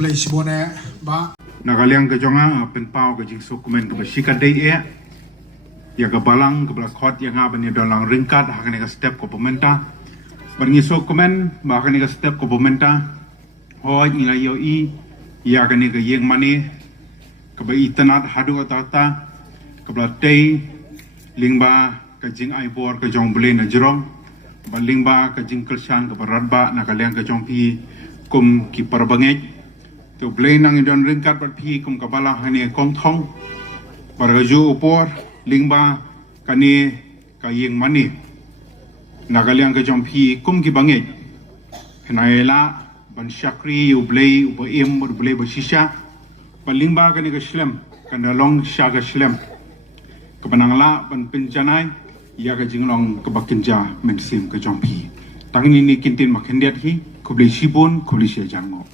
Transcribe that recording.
play sibone ba Nagaliang ke jonga penpau ke jing dokumen ke basikat dei ya ke balang ke belakot yang abani dalang ringkat hakane ke step ko pemerintah berngi dokumen bahkan ke step ko pemerintah hoi ila yoi ya kane ke yeng mani ke bai tanat hadu atata ke belatei lingba ke jing aibor ke jong bele na jerong balingba ke jing kelsan ke beratba nagaliang ke jong pi kum ki perbangej tu bele nang idon ringkat bat pi kum kabala hani kong thong baraju upor lingba kani kayeng mani nagaliang ke jompi kum ki bangej knaela ban syakri ublei ubaim ublei basisha balingba kani ke slem kana long syaga slem kebanangla ban penjanai ya ke jinglong ke bakinja mensim ke jompi tangini ni kintin makhendiat hi kublei sibun kublei jango